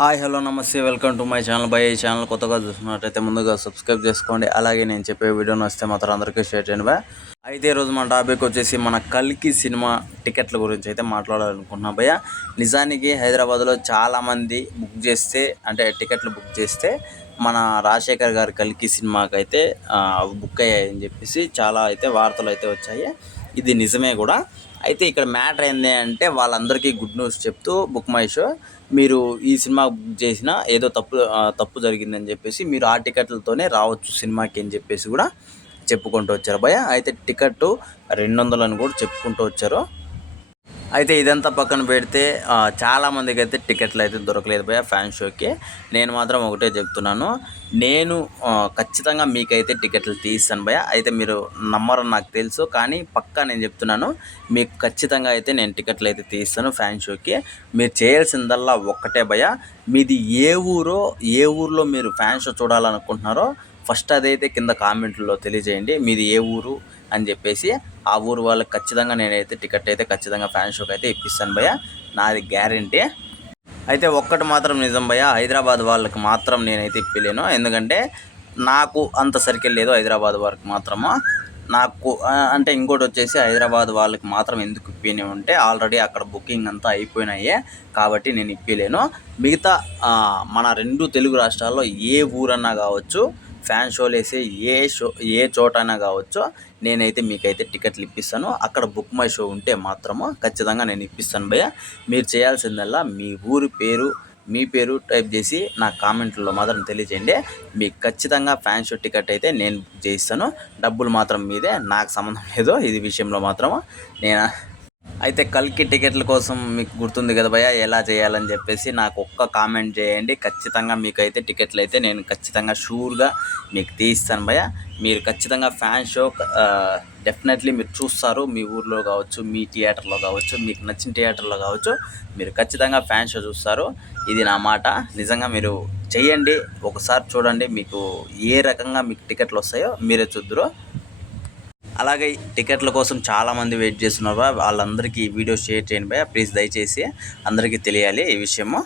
Hi hello నమస్తే welcome to my channel. By ఈ channel కొత్తగా చూస్తున్నట్టయితే ముందుగా సబ్స్క్రైబ్ చేసుకోండి. అలాగే నేను చెప్పే వీడియోని వస్తే మాత్రం అందరికీ షేర్ చేయండి బా. అయితే ఈరోజు మన టాపిక్ వచ్చేసి మన కల్కి సినిమా టికెట్ల గురించి అయితే మాట్లాడాలనుకుంటున్నా భయ్య. నిజానికి హైదరాబాద్లో చాలామంది బుక్ చేస్తే అంటే టికెట్లు బుక్ చేస్తే మన రాజశేఖర్ గారి కల్కి సినిమాకి అయితే బుక్ అయ్యాయని చెప్పేసి చాలా అయితే వార్తలు అయితే వచ్చాయి. ఇది నిజమే కూడా. అయితే ఇక్కడ మ్యాటర్ ఏంటి అంటే వాళ్ళందరికీ గుడ్ న్యూస్ చెప్తూ బుక్ మై షో మీరు ఈ సినిమా బుక్ చేసినా ఏదో తప్పు జరిగిందని చెప్పేసి మీరు ఆ టికెట్లతోనే రావచ్చు సినిమాకి అని చెప్పేసి కూడా చెప్పుకుంటూ వచ్చారు భయ్య. అయితే టికెట్ 200 అని కూడా చెప్పుకుంటూ వచ్చారు. అయితే ఇదంతా పక్కన పెడితే చాలామందికి అయితే టికెట్లు అయితే దొరకలేదు భయ్య ఫ్యాన్ షోకి. నేను మాత్రం ఒకటే చెప్తున్నాను, నేను ఖచ్చితంగా మీకైతే టికెట్లు తీస్తాను భయ్య. అయితే మీరు నమ్మరని నాకు తెలుసు, కానీ పక్కా నేను చెప్తున్నాను, మీకు ఖచ్చితంగా అయితే నేను టికెట్లు అయితే తీస్తాను ఫ్యాన్ షోకి. మీరు చేయాల్సిందల్లా ఒక్కటే భయ్య, మీది ఏ ఊరిలో మీరు ఫ్యాన్ షో చూడాలనుకుంటున్నారో ఫస్ట్ అదైతే కింద కామెంట్లో తెలియజేయండి, మీది ఏ ఊరు అని చెప్పేసి. ఆ ఊరు వాళ్ళకి ఖచ్చితంగా నేనైతే టికెట్ అయితే ఖచ్చితంగా ఫ్యాన్ షోకి అయితే ఇప్పిస్తాను భయ్య, నాది గ్యారంటీ. అయితే ఒక్కటి మాత్రం నిజం భయ్య, హైదరాబాద్ వాళ్ళకి మాత్రం నేనైతే ఇప్పలేను. ఎందుకంటే నాకు అంత సర్కిల్ లేదు హైదరాబాద్ వాళ్ళకి మాత్రము. నాకు అంటే ఇంకోటి వచ్చేసి హైదరాబాద్ వాళ్ళకి మాత్రం ఎందుకు ఇప్పిని ఉంటే ఆల్రెడీ అక్కడ బుకింగ్ అంతా అయిపోయినాయి కాబట్టి నేను ఇప్పలేను. మిగతా మన 2 తెలుగు రాష్ట్రాల్లో ఏ ఊరన్నా కావచ్చు, ఫ్యాన్ షోలు వేసే ఏ చోటైనా కావచ్చు, నేనైతే మీకైతే టికెట్లు ఇప్పిస్తాను. అక్కడ బుక్ మై షో ఉంటే మాత్రము ఖచ్చితంగా నేను ఇప్పిస్తాను భయ్య. మీరు చేయాల్సిందల్లా మీ పేరు టైప్ చేసి నా కామెంట్లో మాత్రం తెలియజేయండి. మీకు ఖచ్చితంగా ఫ్యాన్ షో టికెట్ అయితే నేను బుక్ చేయిస్తాను. డబ్బులు మాత్రం మీదే, నాకు సంబంధం లేదు ఇది విషయంలో మాత్రము. నేను అయితే కల్కి టికెట్ల కోసం మీకు గుర్తుంది కదా భయ్య, ఎలా చేయాలని చెప్పేసి నాకు ఒక్క కామెంట్ చేయండి. ఖచ్చితంగా మీకు అయితే టికెట్లు అయితే నేను ఖచ్చితంగా షూర్గా మీకు తీయిస్తాను భయ్య. మీరు ఖచ్చితంగా ఫ్యాన్ షో డెఫినెట్లీ మీరు చూస్తారు. మీ ఊర్లో కావచ్చు, మీ థియేటర్లో కావచ్చు, మీకు నచ్చిన థియేటర్లో కావచ్చు, మీరు ఖచ్చితంగా ఫ్యాన్ షో చూస్తారు. ఇది నా మాట. నిజంగా మీరు చెయ్యండి, ఒకసారి చూడండి, మీకు ఏ రకంగా మీకు టికెట్లు వస్తాయో మీరే చూద్దురు. అలాగే టికెట్ల కోసం చాలామంది వెయిట్ చేస్తున్నారు. వాళ్ళందరికీ ఈ వీడియో షేర్ చేయండి భయ్య ప్లీజ్, దయచేసి అందరికీ తెలియాలి ఈ విషయము.